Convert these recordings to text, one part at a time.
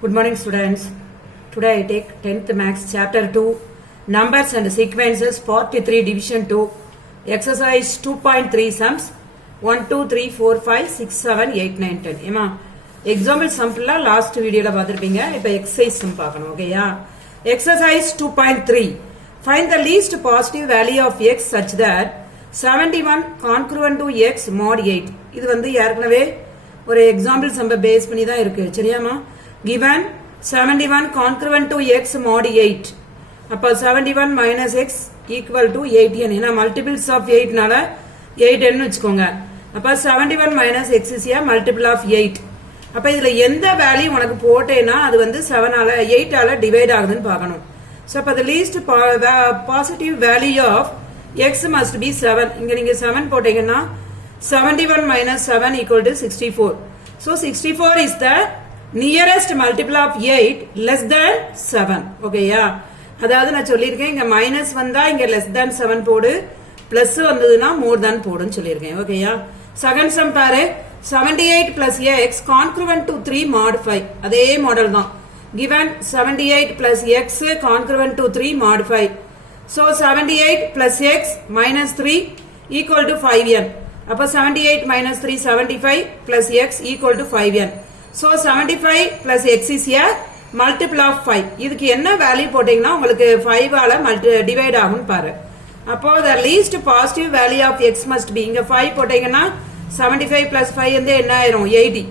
Good morning students. Today I take 10th Maths chapter 2 Numbers and Sequences part 3 division 2 exercise 2.3 sums 1 2 3 4 5 6 7 8 9 10 ஏமா example sum last video ல பார்த்திருப்பீங்க. இப்போ exercise sum பார்க்கணும். ஓகேயா? Exercise 2.3 find the least positive value of x such that 71 congruent to x mod 8. இது வந்து ஏற்கனவே ஒரு எக்ஸாம்பிள் சம்ப பேஸ் பண்ணி தான் இருக்கு. சரியாமா? given 71 congruent to x mod 8. அப்ப 71 minus x equal to 8n. ஏன்னா multiples of 8 நால 8n வச்சுக்கோங்க. அப்ப 71 minus x is a multiple of 8. அப்ப இதுல எந்த வேல்யூ உனக்கு போட்டேனா அது வந்து 7 ஆல 8 ஆல டிவைட் ஆகுதுன்னு பார்க்கணும். சோ அப்ப the least positive value of x must be 7. இங்க நீங்க 7 போட்டீங்கன்னா 71 minus 7 equal to 64. So 64 is the nearest multiple of 8 less than 7. ஓகேயா? அதாவது நான் சொல்லியிருக்கேன் இங்க மைனஸ் வந்தா இங்க less than 7 போடு, பிளஸ் வந்ததுன்னா more than போடுன்னு சொல்லியிருக்கேன். ஓகேயா? செகண்ட் சம் பாரு. 78 plus x congruent to 3 mod 5. அதே மாடல் தான். given 78 plus x congruent to 3 mod 5. So 78 plus x minus 3 equal to 5n. அப்ப 78 minus 3 75 plus x equal to 5n. So 75 plus x is a multiple of 5. இதுக்கு என்ன value போட்டீங்கன்னா உங்களுக்கு 5 ஆல divide ஆகும் பாரு. அப்போ the least positive value of x must be இங்க 5 போட்டீங்கன்னா 75 plus 5 வந்து என்ன ஆயிரும் 80.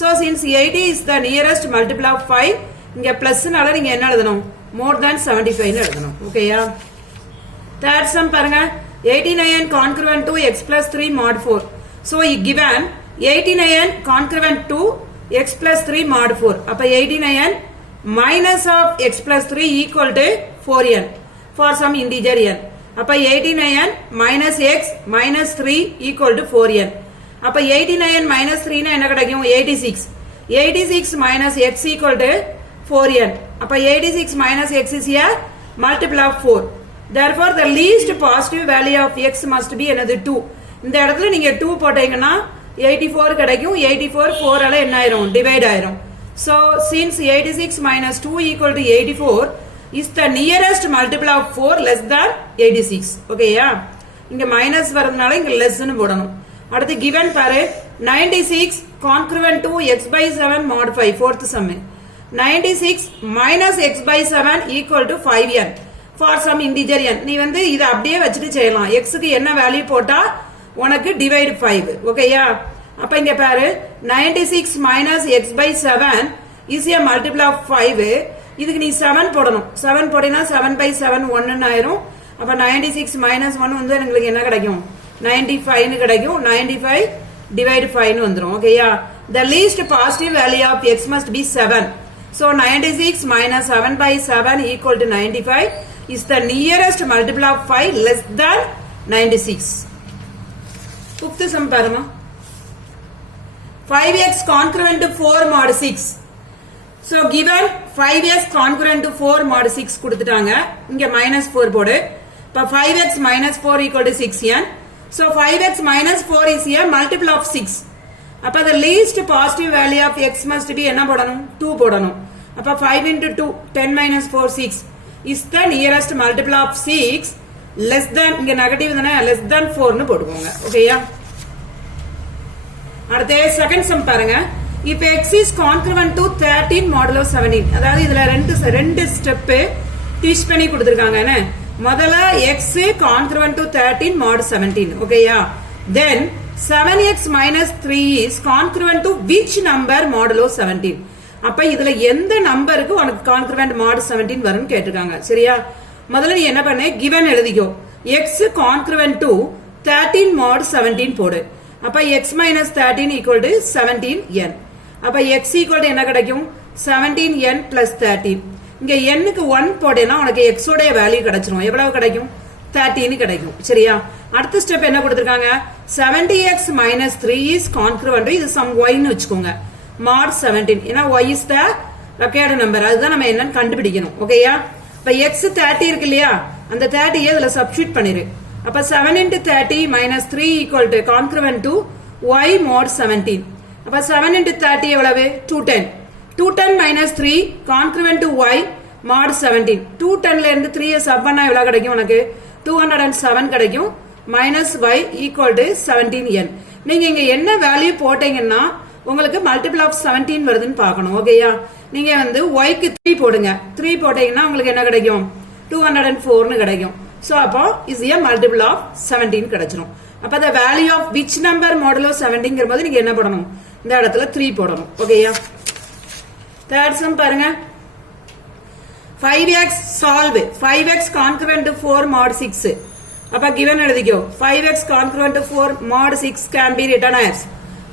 So since 80 is the nearest multiple of 5, இங்க பிளஸ்னால நீங்க என்ன எழுதணும்? more than 75 ன்னு எழுதணும். ஓகேயா? third sum பாருங்க. 89 congruent to x plus 3 mod 4. So given 89 congruent to x plus 3 mod 4. அப்ப 89 minus of x plus 3 equal to 4n for some integer n. அப்ப 89 minus x minus 3 equal to 4n. அப்ப 89 minus 3 னா என்ன கிடைக்கும்? 86. 86 minus x equal to 4n. அப்ப 86 minus x is a multiple of 4. Therefore the least positive value of x must be another 2. இந்த இடத்துல நீங்க 2 போட்டீங்கன்னா 84 கிடைக்கும். 84 4 ஆல என்ன ஆயிரும்? டிவைட் ஆயிரும். So since 86 minus 2 equal to 84 is the nearest multiple of 4 less than 86. ஓகேயா? இங்க மைனஸ் வரதுனால இங்க லெஸ் ன்னு போடணும். அடுத்து given பாரு. 96 congruent to x by 7 mod 5. fourth sum. 96 minus x by 7 equal to 5n for some integer n. நீ வந்து இத அப்படியே வச்சிட்டு செய்யலாம். x க்கு என்ன வேல்யூ போட்டா உனக்கு டிவைட் 5. ஓகேயா? அப்ப இங்க பாரு 96 minus x by 7 is a multiple of 5. இதுக்கு நீ 7 போடணும். 7 போடினா 7 by 7 1 ன்னு ஆயிரும். அப்ப 96 minus 1 வந்து உங்களுக்கு என்ன கிடைக்கும்? 95 ன்னு கிடைக்கும். 95 divide 5 ன்னு வந்துரும். ஓகேயா? the least positive value of x must be 7. So 96 minus 7 by 7 equal to 95 is the nearest multiple of 5 less than 96. fifth sum பாருமா. 5x congruent to 4 mod 6. So given 5x congruent to 4 mod 6 கொடுத்துட்டாங்க. இங்க minus 4 போடு. இப்ப 5x minus 4 equal to 6n. So 5x minus 4 is a multiple of 6. அப்ப the least positive value of x must be என்ன போடணும்? 2 போடணும். அப்ப 5 into 2 10 minus 4 6 is the nearest multiple of 6 less than இங்க நெகட்டிவ் தானே less than 4 ன்னு போடுவோங்க. ஓகேயா? அடுத்து செகண்ட் சம் பாருங்க. if x is congruent to 13 modulo 17. அதாவது இதுல ரெண்டு ஸ்டெப் டீச் பண்ணி கொடுத்திருக்காங்க. என்ன? முதல்ல x congruent to 13 mod 17. ஓகேயா? then 7x minus 3 is congruent to which number modulo 17. அப்ப இதுல எந்த நம்பருக்கு உனக்கு congruent mod 17 வரும்னு கேட்டிருக்காங்க. சரியா? முதல்ல நீ என்ன பண்ணு? given எழுதிக்கோ. x congruent to 13 mod 17 போடு. அப்ப x minus 13 equal to 17n. அப்ப x equal to என்ன கிடைக்கும்? 17n plus 13. இங்க n க்கு 1 போடேனா உனக்கு x ஓட வேல்யூ கிடைச்சிரும். எவ்வளவு கிடைக்கும்? 13 கிடைக்கும். சரியா? அடுத்த ஸ்டெப் என்ன கொடுத்திருக்காங்க? 70x minus 3 is congruent to இது some y ன்னு வெச்சுக்கோங்க. mod 17. ஏனா y is the required number. அதுதான் நம்ம என்னன்னு கண்டுபிடிக்கணும். ஓகேயா? இப்ப x 30 இருக்கு இல்லையா? அந்த 30 இதுல சப்ஸ்டிட்யூட் பண்ணிரு. அப்ப 7 into 30 minus 3 equal to congruent to y mod 17. அப்ப 7 into 30 எவ்வளவு? 210. 210 minus 3 concurrent to y mod 17. 210ல இருந்து 3 sub பண்ணா எவ்வளவு கிடைக்கும் உனக்கு 207 கிடைக்கும் minus y equal to 17n. நீங்க இங்க என்ன வேல்யூ போட்டீங்கன்னா உங்களுக்கு மல்டிபிள் ஆஃப் 17 வருதுன்னு பார்க்கணும். ஓகேயா, நீங்க வந்து y க்கு 3 போடுங்க. 3 போட்டீங்கன்னா உங்களுக்கு என்ன கிடைக்கும் 204 கிடைக்கும். சோ அப்போ is a multiple of 17 கிடைச்சிரும். அப்ப the value of which number modulo 17 போது நீங்க என்ன போடணும், இந்த இடத்துல 3 போடணும். ஓகேயா, தேர்ட் சம் பாருங்க. 5x solve 5x concurrent to 4 mod 6. அப்ப given எழுதிக்கோ 5x concurrent to 4 mod 6 can be written as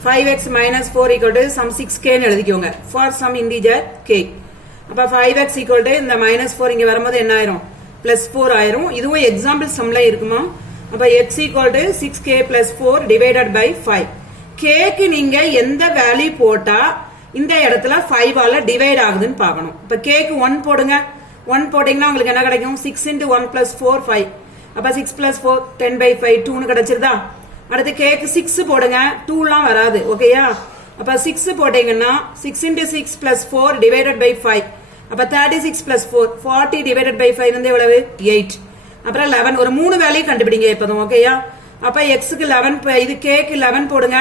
5x minus 4 equal to some 6k ன்னு எழுதிக்கோங்க for some integer k. அப்ப 5x equal to இந்த minus 4 இங்க வரும்போது என்ன ஆயிரும் plus 4 ஆயிரும். இதுவும் எக்ஸாம்பிள் சம்ல இருக்குமா. அப்ப x equal to 6k plus 4 divided by 5. k க்கு நீங்க எந்த வேல்யூ போட்டா இந்த இடத்துல 5 ஆல டிவைட் ஆகுதுன்னு பார்க்கணும். இப்ப k க்கு 1 போடுங்க. 1 போட்டீங்கன்னா உங்களுக்கு என்ன கிடைக்கும் 6 into 1 plus 4 5. அப்ப 6 plus 4 10 by 5 2 ன்னு கிடைச்சிருதா. அடுத்து k க்கு 6 போடுங்க. 2 எல்லாம் வராது. ஓகேயா, அப்ப 6 போட்டீங்கன்னா 6 into 6 plus 4 divided by 5. அப்ப 36 plus 4 40 divided by 5 வந்து எவ்வளவு 8. அப்புறம் 11 ஒரு 3 வேல்யூ கண்டுபிடிங்க இப்போதும். ஓகேயா, அப்ப x க்கு 11 இது k க்கு 11 போடுங்க.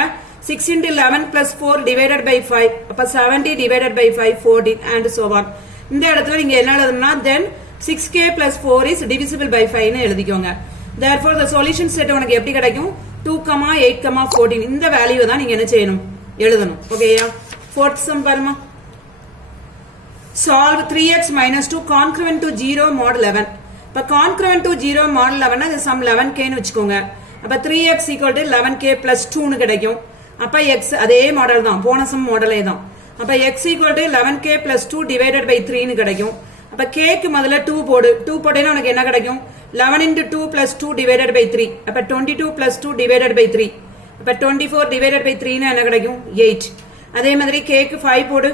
6 into 11 plus 4 divided by 5. அப்ப 70 divided by 5 14 and so on. இந்த இடத்துல நீங்க என்ன எழுதணும்னா then 6k plus 4 is divisible by 5 ன்னு எழுதிக்கோங்க. therefore the solution set உனக்கு எப்படி கிடைக்கும் 2, 8, 14. இந்த வேல்யூ தான் நீங்க என்ன செய்யணும் எழுதணும். ஓகேயா, fourth sum பாருமா. solve 3x minus 2 concurrent to 0 mod 11. இப்ப concurrent to 0 mod 11 இது sum 11k ன்னு வெச்சுக்கோங்க. அப்ப 3x equal to 11k plus 2 ன்னு கிடைக்கும். அப்ப x அதே மாடல் தான், போன சம் மாடலே தான். அப்ப x equal to 11k plus 2 divided by 3 ன்னு கிடைக்கும். அப்ப k க்கு முதல்ல 2 போடு. 2 போட்டேன்னா உனக்கு என்ன கிடைக்கும் 11 into 2 plus 2 divided by 3. அப்ப 22 plus 2 divided by 3. அப்ப 24 divided by 3 னா என்ன கிடைக்கும் 8. அதே மாதிரி k க்கு 5 போடு.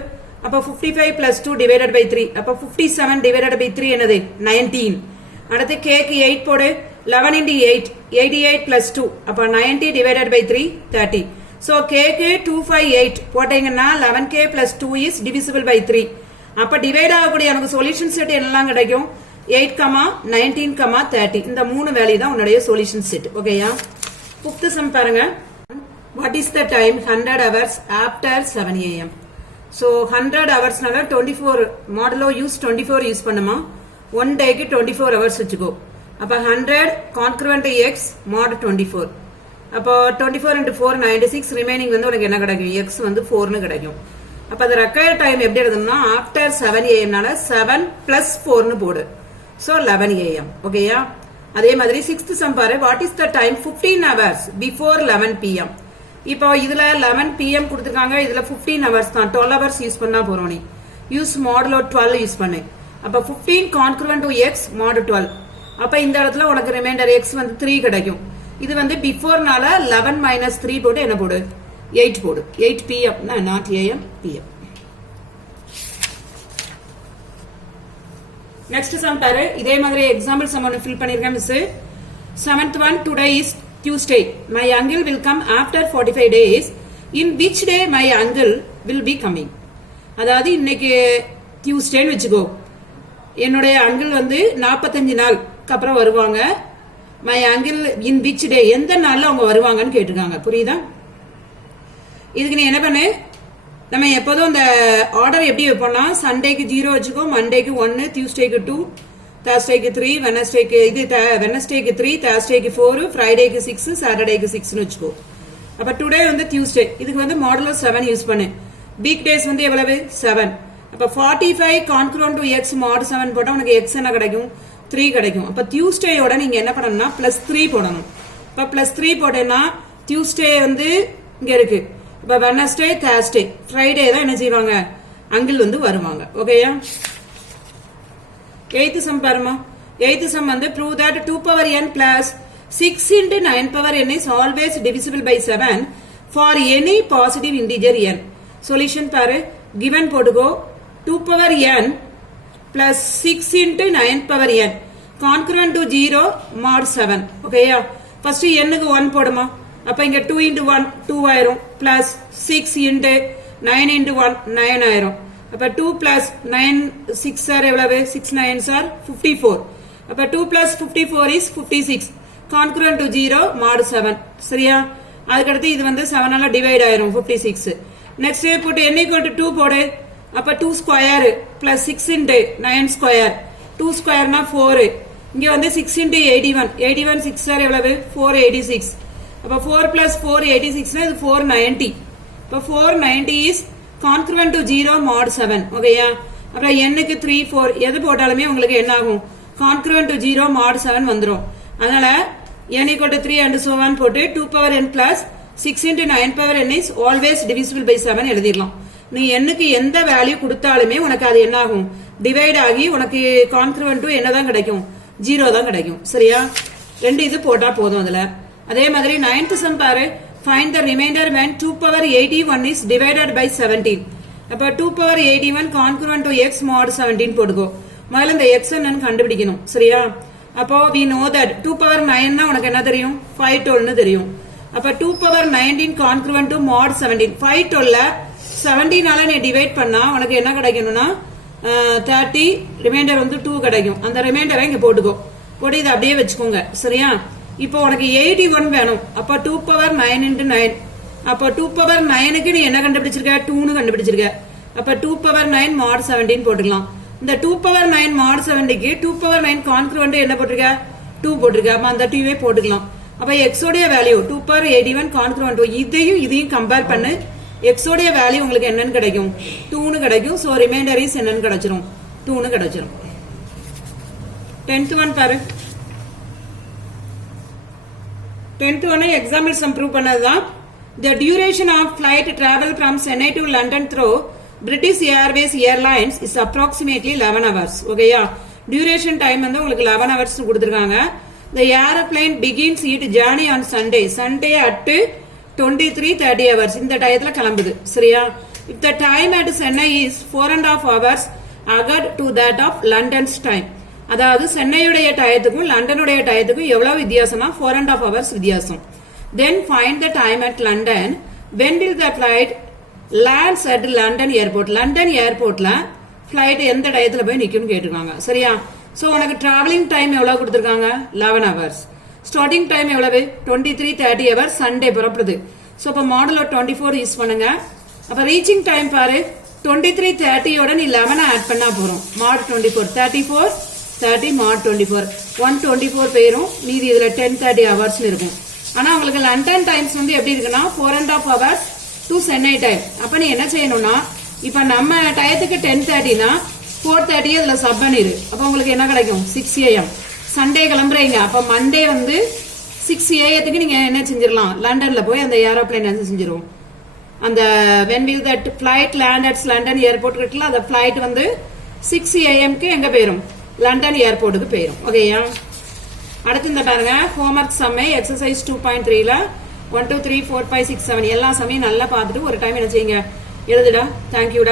அப்ப 55 plus 2 divided by 3. அப்ப 57 divided by 3 என்னது 19. அடுத்து k க்கு 8 போடு. 11 into 8 88 plus 2. அப்ப 90 divided by 3 30. So k க்கு 258 போட்டீங்கன்னா 11k plus 2 is divisible by 3. அப்ப டிவைட் ஆகக்கூடிய எனக்கு சொல்யூஷன் செட் என்னெல்லாம் கிடைக்கும் 8, 19, 30. இந்த மூணு வேல்யூ தான் உன்னுடைய சொல்யூஷன் செட். ஓகேயா, ஃபிஃப்த் சம் பாருங்க. What is the time 100 hours after 7 am. So 100 hoursனால 24 மாடலோ யூஸ் 24 யூஸ் பண்ணுமா 1 டேக்கு 24 hours வச்சுக்கோ. அப்ப 100 கான்க்ருவன்ட் x mod 24. அப்போ 24 into 4 96. ரிமைனிங் வந்து உனக்கு என்ன கிடைக்கும் x வந்து 4ன்னு கிடைக்கும். அப்ப அந்த ரெக்வயர்ட் டைம் எப்படி எழுதணும்னா ஆஃப்டர் 7 am-னால 7 plus 4ன்னு போடு. So 11 am. ஓகேயா, அதே மாதிரி 6th சம் பாரு. What is the time 15 hours before 11 pm. இப்போ இதுல 11 pm கொடுத்திருக்காங்க, இதுல 15 hours தான். 12 hours யூஸ் பண்ணா போறோம். நீ யூஸ் மாடுலோ 12 யூஸ் பண்ணு. அப்ப 15 கான்க்ருவன்ட் டு x mod 12. அப்ப இந்த இடத்துல உனக்கு ரிமைண்டர் x வந்து 3 கிடைக்கும். இது வந்து பிஃபோர்னால 11 minus 3 போட்டு என்ன போடு 8 போடு. 8 pm not am pm. Next sum பாரு. இதே மாதிரி எக்ஸாம்பிள் சம் ஒன்னு ஃபில் பண்ணிருக்கேன் miss. 7th one, today is Tuesday. My uncle will come after 45 days. In which day my uncle will be coming? அதாவது இன்னைக்கு டியூஸ்டேன்னு வெச்சுக்கோ. என்னுடைய அங்கிள் வந்து 45 நாளுக்கு அப்புறம் வருவாங்க. மை அங்கிள் இன் விச் டே எந்த நாள்ல அவங்க வருவாங்கன்னு கேட்டிருக்காங்க. புரியுதா? இதுக்கு நீ என்ன பண்ணு, நம்ம எப்போதும் இந்த ஆர்டர் எப்படி வைப்போம்னா சண்டேக்கு 0 வச்சுக்கோ, மண்டேக்கு 1, டியூஸ்டேக்கு 2, தேர்ஸ்டேக்கு 3, வெனஸ்டேக்கு 3, தேர்ஸ்டேக்கு 4, ஃப்ரைடேக்கு 6, சாட்டர்டேக்கு 6ன்னு வச்சுக்கோ. அப்ப டுடே வந்து டியூஸ்டே, இதுக்கு வந்து மாடுலோ 7 யூஸ் பண்ணு. வீக் டேஸ் வந்து எவ்வளவு 7. அப்ப 45 கான்க்ருவன்ட் டு x mod 7 போட்டா உனக்கு x என்ன கிடைக்கும் 3 கிடைக்கும். அப்ப டியூஸ்டேயோட நீங்க என்ன பண்ணணும்னா +3 போடணும். இப்ப +3 போட்டேன்னா டியூஸ்டே வந்து இங்க இருக்கு. இப்ப வெனஸ்டே, தேர்ஸ்டே, ஃப்ரைடே தான் என்ன செய்வாங்க அங்கிள் வந்து வருவாங்க. ஓகேயா? 8th சம் பாருமா. 8th சம் வந்து prove that 2 power n plus 6 into 9 power n is always divisible by 7 for any positive integer n. Solution பாரு. given போட்டுக்கோ. 2 power n plus 6 into 9 power n concurrent to 0 mod 7. ஓகேயா? first n க்கு 1 போடுமா. அப்ப இங்க 2 into 1 2 ஆயிரும், plus 6 into 9 into 1 9 ஆயிரும். அப்ப 2 plus 9 6 சார் எவ்வளவு 6 9 சார் 54 அப்ப 2 plus 54 is 56 congruent to 0 mod 7 சரியா அதுக்கு அடுத்து இது வந்து 7 ஆல டிவைட் ஆயிரும் 56 நெக்ஸ்ட் போட்டு n equal to 2 போடு அப்ப 2 ஸ்கொயர் plus 6 into 9 ஸ்கொயர் 2 ஸ்கொயர்னா 4 இங்க வந்து 6 into 81 6 சார் எவ்வளவு 486 அப்ப 4 plus 486 னா இது 490 அப்ப 490 is congruent to 0 mod 7 ஓகேயா அப்புறம் n க்கு 3 4 எது போட்டாலுமே உங்களுக்கு என்ன ஆகும் congruent to 0 mod 7 வந்துரும் அதனால n equal to 3 and so on போட்டு 2 power n plus 6 into 9 power n is always divisible by 7 எழுதிடலாம் நீ n க்கு எந்த வேல்யூ கொடுத்தாலுமே உனக்கு அது என்ன ஆகும் டிவைட் ஆகி உனக்கு congruent to என்னதான் கிடைக்கும் 0 தான் கிடைக்கும் சரியா ரெண்டு இது போட்டா போதும் அதுல அதே மாதிரி 9th sum பாரு find the remainder when 2 power 81 is divided by 17 அப்ப 2 power 81 congruent to x mod 17 போடுகோ முதல்ல இந்த x என்னன்னு கண்டுபிடிக்கணும் சரியா அப்போ we know that 2 power 9 னா உனக்கு என்ன தெரியும் 512 னு தெரியும் அப்ப 2 power 19 congruent to mod 17 512 ல 17 ஆல நீ டிவைட் பண்ணா உனக்கு என்ன கிடைக்கும்னா 30 ரிமைண்டர் வந்து 2 கிடைக்கும் அந்த ரிமைண்டரை இங்க போட்டுக்கோ போட்டு இத அப்படியே வெச்சுக்கோங்க சரியா இப்போ உனக்கு 81 வேணும் அப்ப 2 power 9 into 9 அப்ப 2 power 9 க்கு நீ என்ன கண்டுபிடிச்சிருக்க 2 னு கண்டுபிடிச்சிருக்க அப்ப 2 power 9 mod 17 போட்டுக்கலாம் இந்த 2 power 9 mod 17 க்கு 2 power 9 congruent என்ன போட்டுருக்க 2 போட்டுருக்க அப்ப அந்த 2 வே போட்டுக்கலாம் அப்ப x உடைய வேல்யூ 2 power 81 congruent இதையும் கம்பேர் பண்ணு x உடைய வேல்யூ உங்களுக்கு என்னன்னு கிடைக்கும் 2 னு கிடைக்கும் சோ ரிமைண்டர் இஸ் என்னன்னு கிடைச்சிரும் 2 னு கிடைச்சிரும் 10th one பாரு 10th one example sum prove பண்ணதுதான் the duration of flight travel from Chennai to London through British Airways Airlines is approximately 11 hours ஓகேயா duration time வந்து உங்களுக்கு 11 hours கொடுத்திருக்காங்க the airplane begins its journey on Sunday at 23:30 hours இந்த டயத்துல கிளம்புது சரியா if the time at Chennai is 4.5 hours ahead to that of London's time அதாவது சென்னையுடைய டயத்துக்கும் லண்டனுடைய டயத்துக்கும் எவ்வளவு வித்தியாசம்னா 4.5 hours வித்தியாசம் then find the time at London when will the flight lands at London airport London ஏர்போர்ட்ல flight எந்த டயத்துல போய் நிக்கும்னு கேட்டிருக்காங்க சரியா சோ உனக்கு traveling time எவ்வளவு கொடுத்திருக்காங்க 11 hours starting time எவ்வளவு 23:30 hours சண்டே புறப்படுது சோ அப்ப மாடல் 24 யூஸ் பண்ணுங்க அப்ப reaching time பாரு 23:30 ஓட நீ 11 ஆட் பண்ணா போறோம் mod 24 30 mod 24 124 பேரும் மீதி இதுல 10:30 hours இருக்கும் ஆனா உங்களுக்கு லண்டன் டைம்ஸ் வந்து எப்படி இருக்குன்னா 4.5 hours to சென்னை டைம் அப்ப நீ என்ன செய்யணும்னா இப்ப நம்ம டயத்துக்கு 10:30 னா 4:30 அதுல சப் பண்ணிரு அப்ப உங்களுக்கு என்ன கிடைக்கும் 6 am சண்டே கிளம்புறீங்க அப்ப மண்டே வந்து 6 am நீங்க என்ன செஞ்சிரலாம் லண்டன்ல போய் அந்த ஏரோப்ளேன் என்ன செஞ்சிரும் அந்த when will that flight land at London airport இருக்குல அந்த flight வந்து 6 am க்கு எங்க போயிரும் லண்டன் ஏர்போர்ட்டுக்கு போயிரும் ஓகேயா அடுத்து இந்த பாருங்க ஹோம்வொர்க் சம்மை எக்ஸசைஸ் 2.3 ல 1 2 3 4 5 6 7 எல்லா சமையும் நல்லா பார்த்துட்டு ஒரு டைம் என்ன செய்யுங்க எழுதுடா தேங்க்யூ